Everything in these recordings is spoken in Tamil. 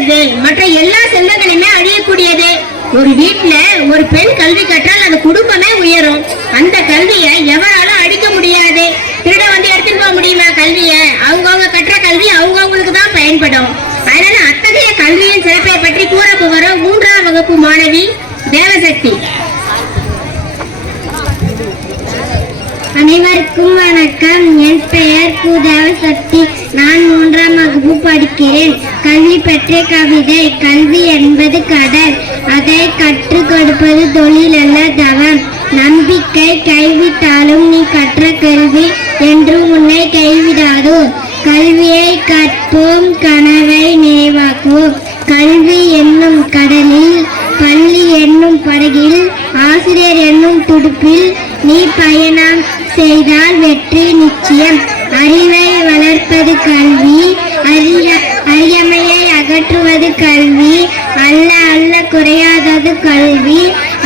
அழிகிறது. மற்ற எல்லா செல்வங்களுமே அழியக்கூடியது. ஒரு வீட்டுல ஒரு பெண் கல்வி கற்றால் அந்த குடும்பமே உயரும். அந்த கல்வியை எவராலும் அழிக்க முடியாது. திருட வந்து எடுத்துட்டு போக முடியுமா கல்விய? அவங்கவுங்க கற்ற கல்வி அவங்கவுங்களுக்கு தான் பயன்படும். அதனால அத்தகைய கல்வியின் சிறப்பை பற்றி கூற போகிறோம் 3ஆம் வகுப்பு மாணவி தேவசக்தி. அனைவருக்கும் வணக்கம். என் பெயர் கு தேவசக்தி. நான் 3ஆம் வகுப்பு படிக்கிறேன். கல்வி பற்றிய கவிதை. கல்வி என்பது கடல், அதை கற்றுக் கொடுப்பது தொழில் அல்ல தவம். நம்பிக்கை கைவிட்டாலும் நீ கற்ற கல்வி என்றும் உன்னை கைவிடாதோ. கல்வியை கற்போம், கனவை நினைவாக்குவோம். கல்வி என்னும் கடலில், பள்ளி என்னும் படகில், ஆசிரியர் என்னும் துடுப்பில் நீ பயணம் செய்தால் வெற்றி நிச்சயம். அறிவை வளர்ப்பது கல்வி, அறியாமையை அகற்றுவது கல்வி, அல்ல அல்ல குறையாதது கல்வி.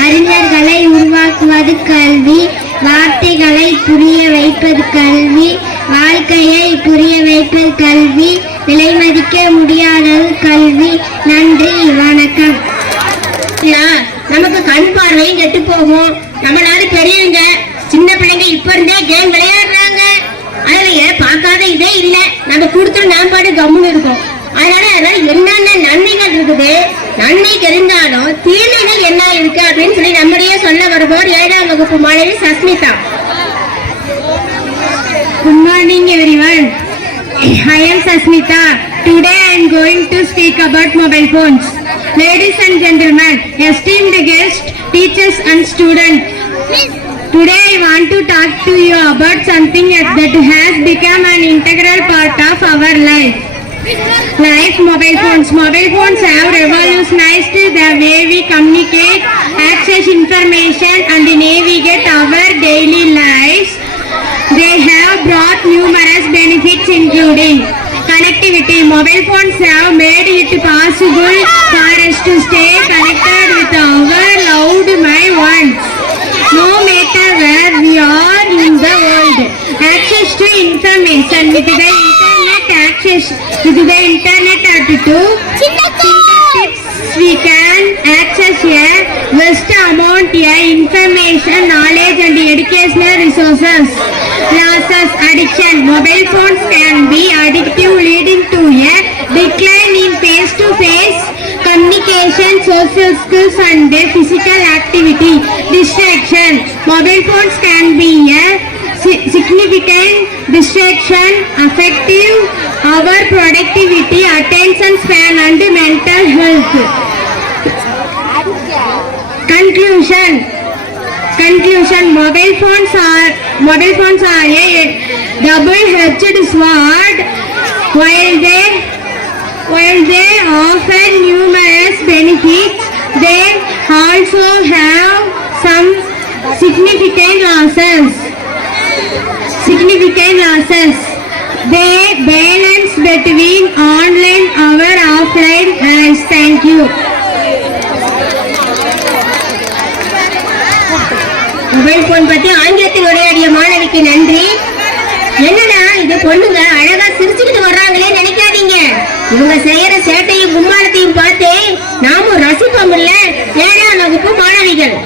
அறிஞர்களை உருவாக்குவது கல்வி, வார்த்தைகளை புரிய வைப்பது கல்வி, வாழ்க்கையை புரிய வைப்பது கல்வி, விலை மதிக்க முடியாதது கல்வி. நன்றி, வணக்கம். நமக்கு கண் பார்வையும் கெட்டு போகும். நம்மளால பெரியவங்க சின்ன பிள்ளைங்க இப்ப இருந்தே கேம் விளையாடுறாங்க. அதுல பார்க்காத இதே இல்ல. நம்ம கொடுத்துட்டு நாம் பாடு கம்முன்னு இருக்கும். அதனால என்னென்ன நன்மைகள் இருக்குது, நன்மை தெரிந்தாலும் தீமைகள் என்ன இருக்கு அப்படின்னு சொல்லி நம்முடைய சொல்ல வருவோர் 7ஆம் வகுப்பு மாணவி Sasmita. Good morning everyone. I am Sasmita. Today I am going to speak about mobile phones. Ladies and gentlemen, esteemed guests, teachers and students. Today I want to talk to you about something that has become an integral part of our life. Mobile phones. Mobile phones have revolutionized the way we communicate, access information and navigate our daily lives. They have brought numerous benefits including connectivity. Mobile phones have made it possible for us to stay connected with our loved ones, no matter where we are in the world. Access to information. With the internet at 2 fingertips, we can access a vast amount of information, knowledge and educational resources. Losses. Addiction. Mobile phones can be addictive, leading to a decline in face-to-face communication, social skills and physical activity. Distraction. Mobile phones can be a significant distraction, affecting our productivity, attention span and mental health. Conclusion. Mobile phones are a double-edged sword. While they offer numerous benefits, they also have some significant losses. They balance between online or offline lives. Thank you. Mobile phone பத்தி ஆங்கிலத்தில் உரையாடிய மாணவிக்கு நன்றி. என்னடா இது பொண்ணுங்க அழகா சிரிச்சுக்கிட்டு வர்றாங்களே நினைக்காதீங்க. இவங்க செய்யற சேட்டையும் கும்மாளத்தையும் பார்த்து நாமும் ரசிப்போம் இல்ல. 7ஆம் வகுப்பு மாணவிகள்.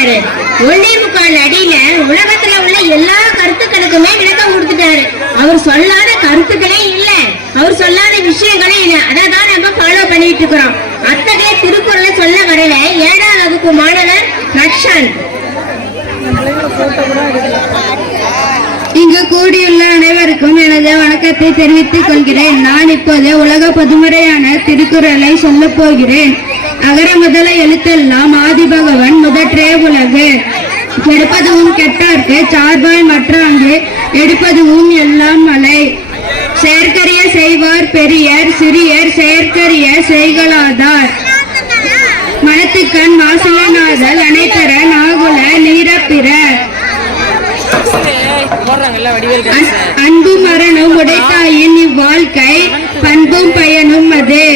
கொடுத்துட்டாரு. 1.25 அடியில உலகத்துல உள்ள எல்லா கருத்துக்களுக்குமே விளக்கம் கொடுத்துட்டாரு. அவர் சொல்லாத கருத்துக்களே இல்ல, அவர் சொல்லாத விஷயங்களே இல்ல. அதான் நம்ம ஃபாலோ பண்ணிட்டு இருக்கிறோம். அத்தகைய திருக்குறளை சொல்ல வரல 7ஆம் வகுப்பு மாணவர் ரக்ஷன். இங்கு கூடியுள்ள அனைவருக்கும் எனது வணக்கத்தை தெரிவித்துக் கொள்கிறேன். நான் இப்போது உலக பொதுமுறையான திருக்குறளை சொல்ல போகிறேன். அகர முதல எழுத்தெல்லாம் ஆதிபகவன் முதற்றே உலகு. கெடுப்பதுவும் கெட்டார்க்கு சார்பாய் மற்றாங்கு எடுப்பதுவும் எல்லாம் மலை. செயற்கரிய செய்வார் பெரியர் சிறியர் செயற்கரிய செய்களாதார். மனத்துக்கண் மாசிலனாதல் அனைத்தர நாகுல நீரப்பிற. அன்பும் மரணம் உடைத்தாயின் இவ்வாழ்க்கை பண்பும் பயனும் அது.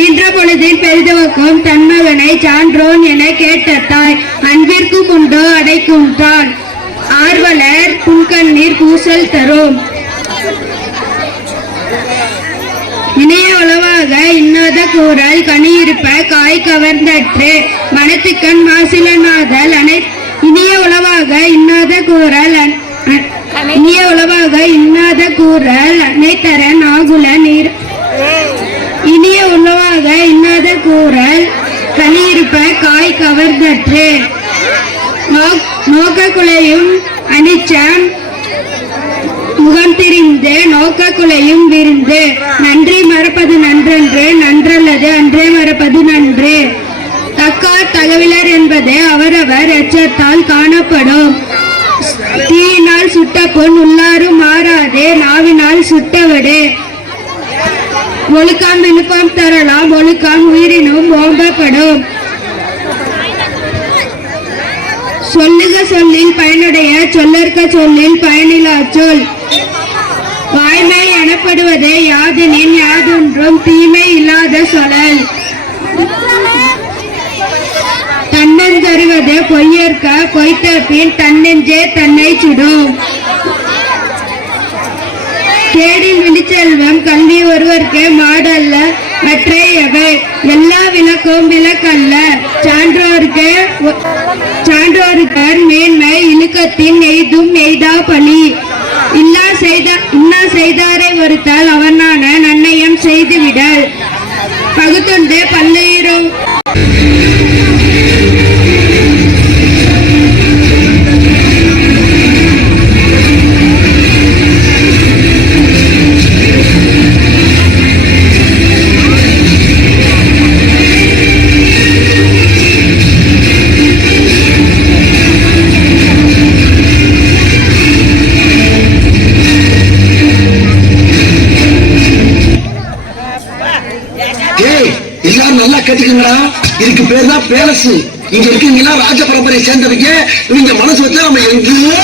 ஈன்ற பொழுதில் பெரிதவக்கும் தன்மகனை சான்றோன் என கேட்ட தாய் அன்பிற்கும் உண்டோ அடைக்கும்தான். ஆர்வலர் புன்கண்ணீர் பூசல் தரும். இணைய உளவாக இன்னாத கூறல் கனியிருப்ப காய் கவர்ந்தற்று. மனத்துக்கண் மாசிலனாதல் இனிய உளவாக இன்னாத கூறல் அனைத்தர நாகுல நீர். இனிய உளவாக இன்னாத கூறல் கனியிருப்ப காய் கவர்ந்தற்று. நோக்க குலையும் அனிச்சம் முகம் திரிந்து நோக்க குலையும் விருந்து. நன்றி மறப்பது நன்றன்று நன்றல்லது அன்றே மறப்பது நன்று. தக்கார் தகவலர் என்பது அவரவர் எச்சத்தால் காணப்படும். தீயினால் சுட்ட பொன் உள்ளாரும் மாறாதே நாவினால் சுட்டவிடு. ஒழுக்கம் விழுப்பம் தரலாம் ஒழுக்கம் உயிரினும் ஓம்பப்படும். சொல்லுக சொல்லில் பயனுடைய சொல்லற்க சொல்லில் பயனிலா சொல். வாய்மை எனப்படுவது யாதெனின் யாதொன்றும் தீமை இல்லாத சொல்லல். தன்னஞ்சறிவது பொய்யற்க பொய்த்த பின் தன்னெஞ்சே தன்னை சுடும். கேடில் விழிச்செல்வம் கல்வி ஒருவர்க்கு மாடல்ல மற்றையவை. எல்லா விளக்கும் விளக்கல்ல சான்றோருக்கு மேன்மை இழுக்கத்தின் எய்தும் எய்தா பழி. இன்னா செய்தாரை ஒருத்தால் அவனான நன்னயம் செய்துவிடல். பகுத்துண்டு பல்லுயிரும் எல்லாரும் நல்லா கேட்டுக்கீங்களா? இதுக்கு பேர் தான் பேலஸ். இங்க இருக்கீங்களா ராஜ பரம்பரையை சேர்ந்தவங்க. இவங்க மனசு வச்சா நம்ம எங்கேயோ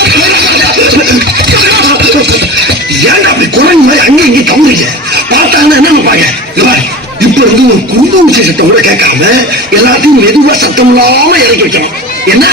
ஏன் அப்படி குரங்கு மாதிரி அங்கே இங்கே தவறுங்க பார்த்தாங்கன்னா என்ன நினைப்பாங்க? இப்ப இருந்து ஒரு குடும்ப விசேஷத்தை கூட கேட்காம எல்லாத்தையும் மெதுவா சத்தம் இல்லாம இறக்கி வைக்கணும். என்ன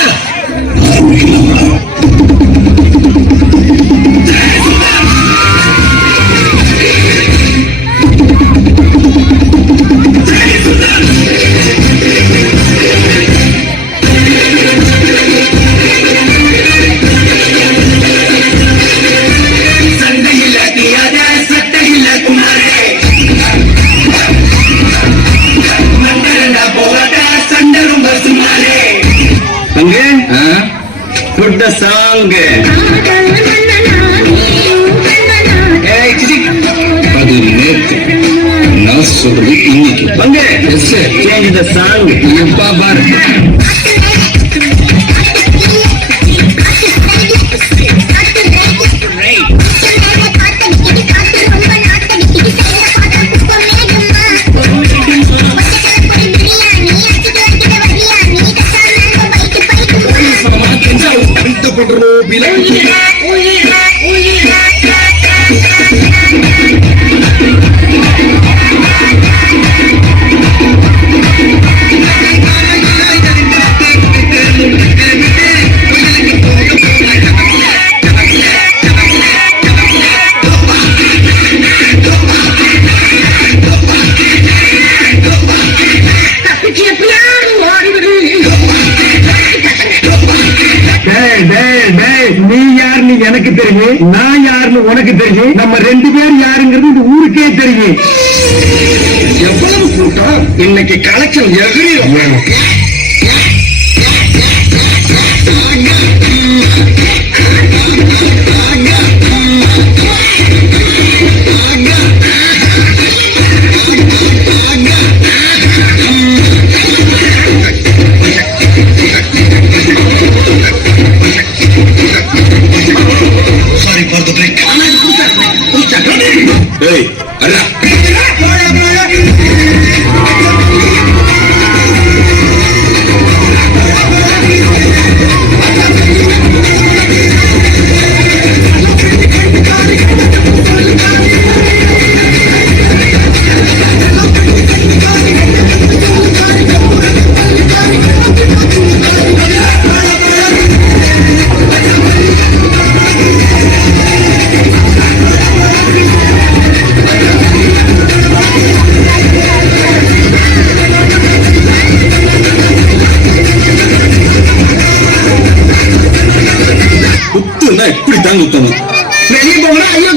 put the song. அது நேத்து நான் சொல்றது இன்னைக்கு பங்க சேஞ்ச் த சாங். எப்பா பாரு நீ யாருன்னு எனக்கு தெரியும், நான் யாருன்னு உனக்கு தெரியும், நம்ம ரெண்டு பேர் யாருங்கிறது இந்த ஊருக்கே தெரியும். எவ்வளவு கூட்டம் இன்னைக்கு collection எகிரியும். Sorry for the break. Hey, arra. குத்துனா எப்படி தாங்க குத்தணும்? வெளியே போனா ஐயோ